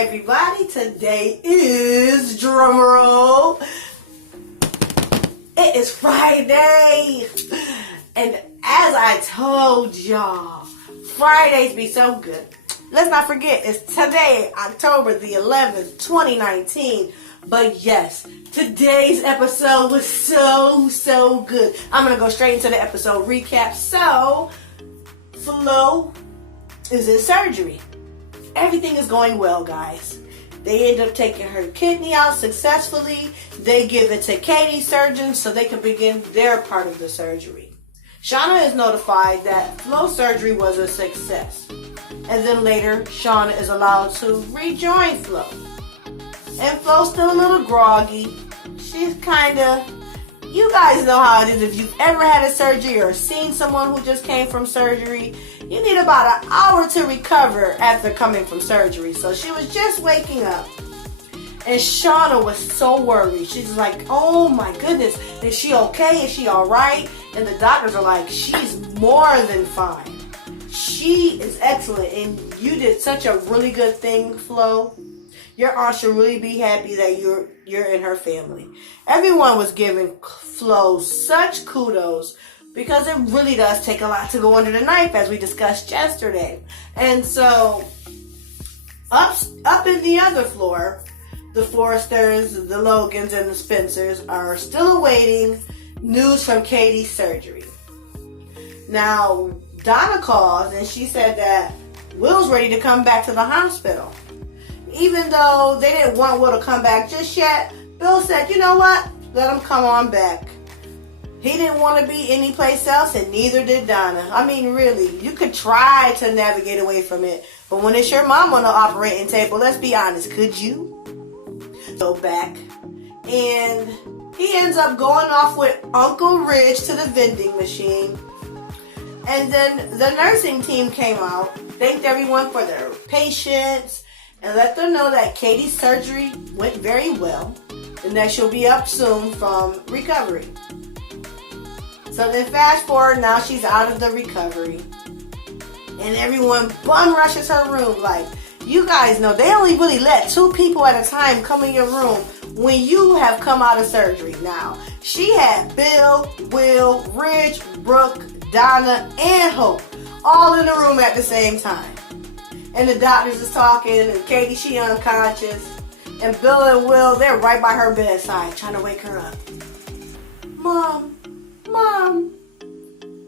everybody. Today is, drumroll, it is Friday. And as I told y'all, Fridays be so good. Let's not forget, it's today, October the 11th, 2019. But yes, today's episode was so good. I'm going to go straight into the episode recap. So, Flo is in surgery. Everything is going well, guys. They end up taking her kidney out successfully. They give it to Katie's surgeon so they can begin their part of the surgery. Shauna is notified that Flo's surgery was a success. And then later, Shauna is allowed to rejoin Flo. And Flo's still a little groggy. She's you guys know how it is. If you've ever had a surgery or seen someone who just came from surgery, you need about an hour to recover after coming from surgery. So she was just waking up. And Shauna was so worried. She's like, oh my goodness, is she okay? Is she all right? And the doctors are like, she's more than fine. She is excellent. And you did such a really good thing, Flo. Your aunt should really be happy that you're in her family. Everyone was giving Flo such kudos because it really does take a lot to go under the knife, as we discussed yesterday. And so, up in the other floor, the Forresters, the Logans, and the Spencers are still awaiting news from Katie's surgery. Now, Donna calls and she said that Will's ready to come back to the hospital. Even though they didn't want Will to come back just yet, Bill said, you know what? Let him come on back. He didn't want to be anyplace else, and neither did Donna. I mean, really, you could try to navigate away from it, but when it's your mom on the operating table, let's be honest, could you? So back, and he ends up going off with Uncle Ridge to the vending machine. And then the nursing team came out, thanked everyone for their patience, and let them know that Katie's surgery went very well and that she'll be up soon from recovery. So then fast forward, now she's out of the recovery. And everyone bum rushes her room. Like, you guys know, they only really let 2 people at a time come in your room when you have come out of surgery. Now, she had Bill, Will, Ridge, Brooke, Donna, and Hope all in the room at the same time. And the doctors is talking, and Katie, she unconscious. And Bill and Will, they're right by her bedside, trying to wake her up. Mom.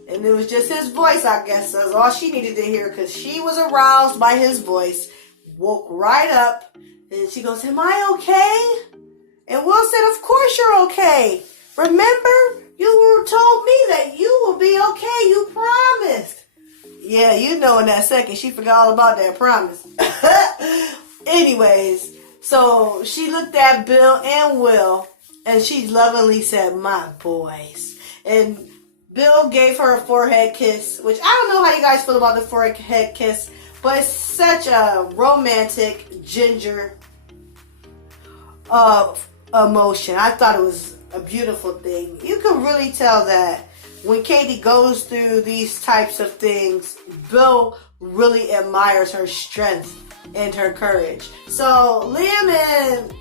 And it was just his voice, I guess. That's all she needed to hear, because she was aroused by his voice. Woke right up, and she goes, am I okay? And Will said, of course you're okay. Remember, you told me that you will be okay. You promised. Yeah, you know, in that second, she forgot all about that promise. Anyways, so she looked at Bill and Will, and she lovingly said, my boys. And Bill gave her a forehead kiss, which I don't know how you guys feel about the forehead kiss, but it's such a romantic ginger emotion. I thought it was a beautiful thing. You can really tell that when Katie goes through these types of things, Bill really admires her strength and her courage. So Liam and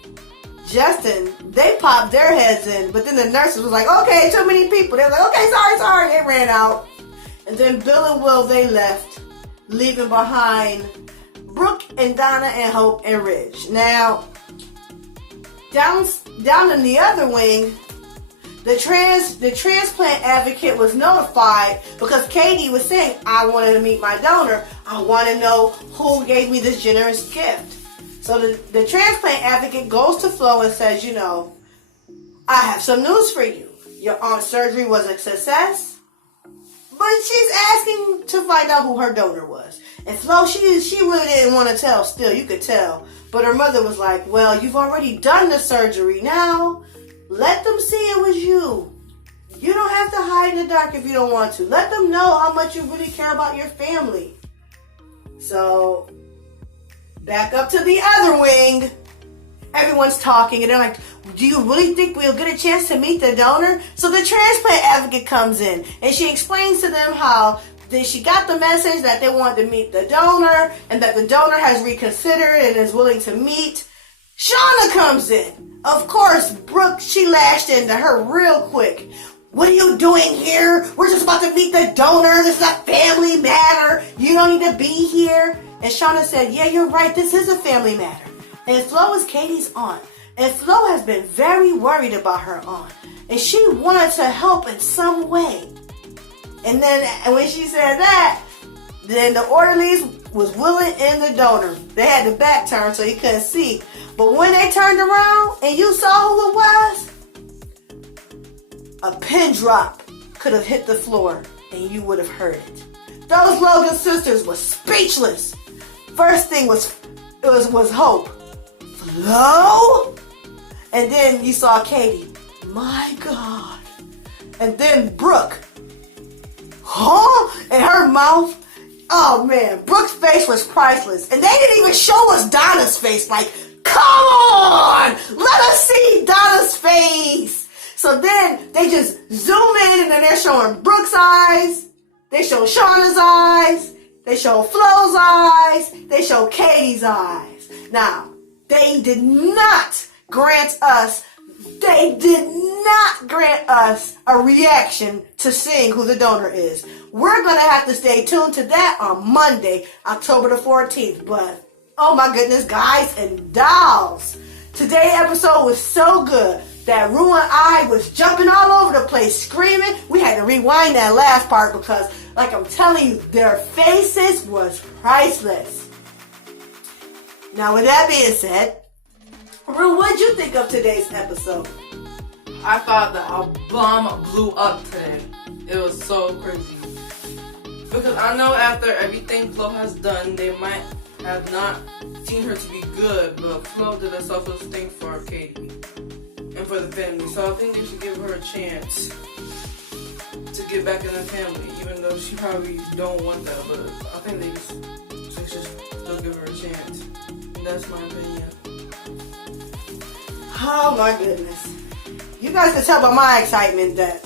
Justin, they popped their heads in, but then the nurses was like, okay, too many people. They were like, okay, sorry, they ran out. And then Bill and Will, they left, leaving behind Brooke and Donna and Hope and Ridge. Now, down in the other wing, the transplant advocate was notified because Katie was saying, I wanted to meet my donor. I want to know who gave me this generous gift. So the transplant advocate goes to Flo and says, you know, I have some news for you. Your aunt's surgery was a success, but she's asking to find out who her donor was. And Flo, she really didn't want to tell still, you could tell. But her mother was like, well, you've already done the surgery now. Let them see it was you. You don't have to hide in the dark if you don't want to. Let them know how much you really care about your family. So, back up to the other wing. Everyone's talking and they're like, do you really think we'll get a chance to meet the donor? So the transplant advocate comes in and she explains to them how then she got the message that they wanted to meet the donor and that the donor has reconsidered and is willing to meet. Shauna comes in. Of course, Brooke, she lashed into her real quick. What are you doing here? We're just about to meet the donor. This is a family matter. You don't need to be here. And Shauna said, yeah, you're right. This is a family matter. And Flo is Katie's aunt. And Flo has been very worried about her aunt. And she wanted to help in some way. And then when she said that, then the orderlies was willing in the donor. They had the back turned so you couldn't see. But when they turned around and you saw who it was, a pin drop could have hit the floor and you would have heard it. Those Logan sisters were speechless. First thing was Hope. Flo? And then you saw Katie. My God. And then Brooke. Huh? And her mouth. Oh man, Brooke's face was priceless. And they didn't even show us Donna's face. Like, come on! Let us see Donna's face. So then they just zoom in and then they're showing Brooke's eyes. They show Shauna's eyes. They show Flo's eyes. They show Katie's eyes. Now, they did not grant us a reaction to seeing who the donor is. We're going to have to stay tuned to that on Monday, October the 14th. But, oh my goodness, guys and dolls. Today's episode was so good that Rue and I was jumping all over the place, screaming. We had to rewind that last part because, like I'm telling you, their faces was priceless. Now, with that being said, Rue, what'd you think of today's episode? I thought that our bomb blew up today. It was so crazy. Because I know after everything Flo has done, they might have not seen her to be good, but Flo did a selfless thing for Katie and for the family. So I think they should give her a chance to get back in the family, even though she probably don't want that, but I think they should still give her a chance. And that's my opinion. Oh my goodness. You guys can tell by my excitement that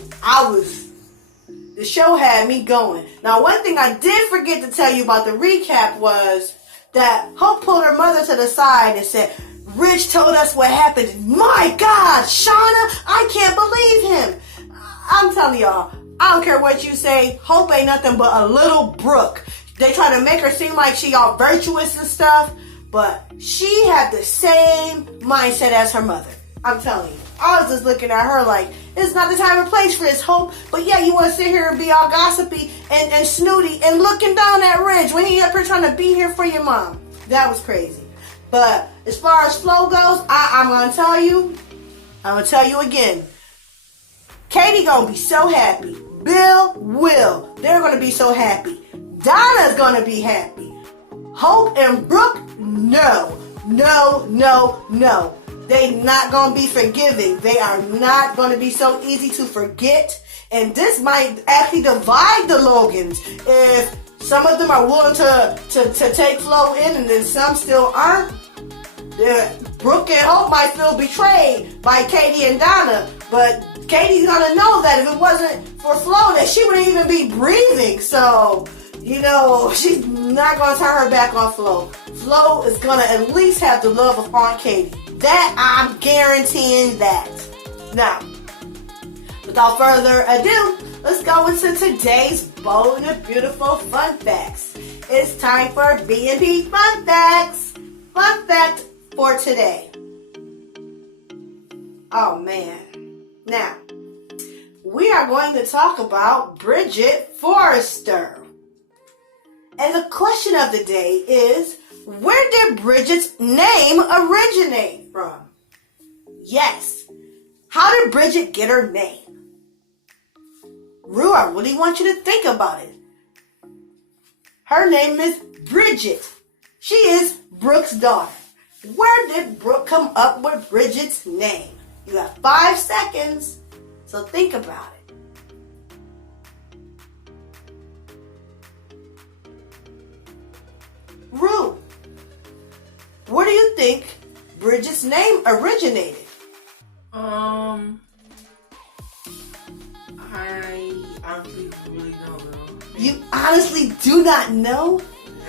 the show had me going. Now, one thing I did forget to tell you about the recap was that Hope pulled her mother to the side and said, Rich told us what happened. My God, Shauna, I can't believe him. I'm telling y'all, I don't care what you say. Hope ain't nothing but a little Brooke. They try to make her seem like she all virtuous and stuff, but she had the same mindset as her mother. I'm telling you. I was just looking at her like, it's not the time or place for this, Hope. But yeah, you want to sit here and be all gossipy and snooty and looking down at Ridge when he up here trying to be here for your mom. That was crazy. But as far as Flo goes, I'm going to tell you again. Katie going to be so happy. Bill, Will, they're going to be so happy. Donna's going to be happy. Hope and Brooke, no. They not going to be forgiving. They are not going to be so easy to forget. And this might actually divide the Logans. If some of them are willing to take Flo in and then some still aren't, Brooke and Hope might feel betrayed by Katie and Donna. But Katie's going to know that if it wasn't for Flo, that she wouldn't even be breathing. So, she's not going to turn her back on Flo. Flo is going to at least have the love of Aunt Katie. That, I'm guaranteeing that. Now, without further ado, let's go into today's Bold and the Beautiful Fun Facts. It's time for B&B Fun Facts. Fun fact for today. Oh, man. Now, we are going to talk about Bridget Forrester. And the question of the day is, where did Bridget's name originate from? Yes. How did Bridget get her name? Rue, I really want you to think about it. Her name is Bridget. She is Brooke's daughter. Where did Brooke come up with Bridget's name? You have 5 seconds, so think about it. Rue, where do you think Bridget's name originated? honestly really don't know. You honestly do not know?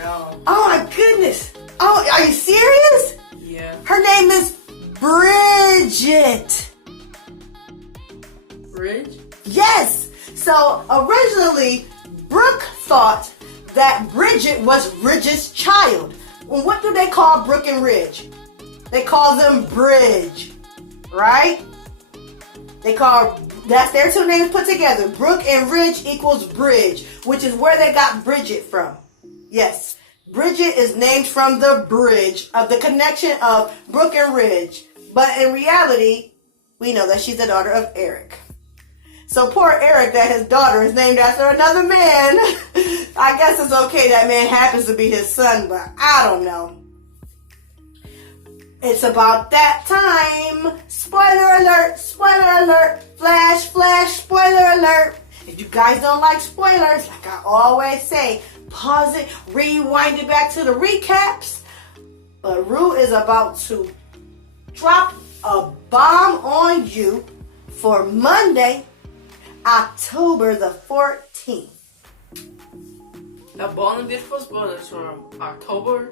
No. Oh my goodness. Oh, are you serious? Yeah. Her name is Bridget. Bridge? Yes. So originally, Brooke thought that Bridget was Ridge's child. Well, what do they call Brooke and Ridge? They call them Bridge, right? That's their two names put together. Brooke and Ridge equals Bridge, which is where they got Bridget from. Yes, Bridget is named from the bridge of the connection of Brooke and Ridge. But in reality, we know that she's the daughter of Eric. So poor Eric, that his daughter is named after another man. I guess it's okay that man happens to be his son, but I don't know. It's about that time. Spoiler alert, flash, spoiler alert. If you guys don't like spoilers, like I always say, pause it, rewind it back to the recaps. But Rue is about to drop a bomb on you for Monday, October the 14th. The Bold and Beautiful Spoilers from October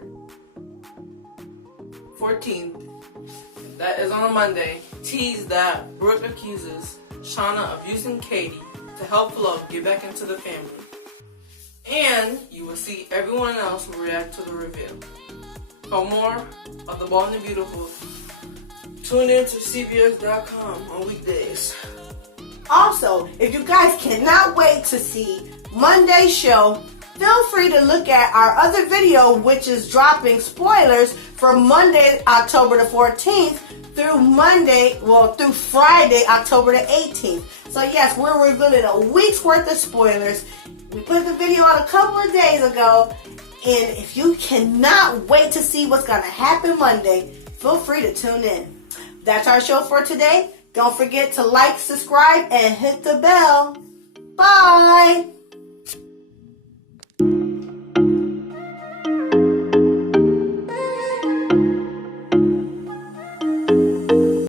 14th. That is on a Monday. Tease that Brooke accuses Shauna of using Katie to help Flo get back into the family. And you will see everyone else react to the reveal. For more of The Bold and the Beautiful, tune in to CBS.com on weekdays. Also, if you guys cannot wait to see Monday's show, feel free to look at our other video, which is dropping spoilers from Monday, October the 14th through Friday, October the 18th. So yes, we're revealing a week's worth of spoilers. We put the video out a couple of days ago, and if you cannot wait to see what's going to happen Monday, feel free to tune in. That's our show for today. Don't forget to like, subscribe, and hit the bell. Bye!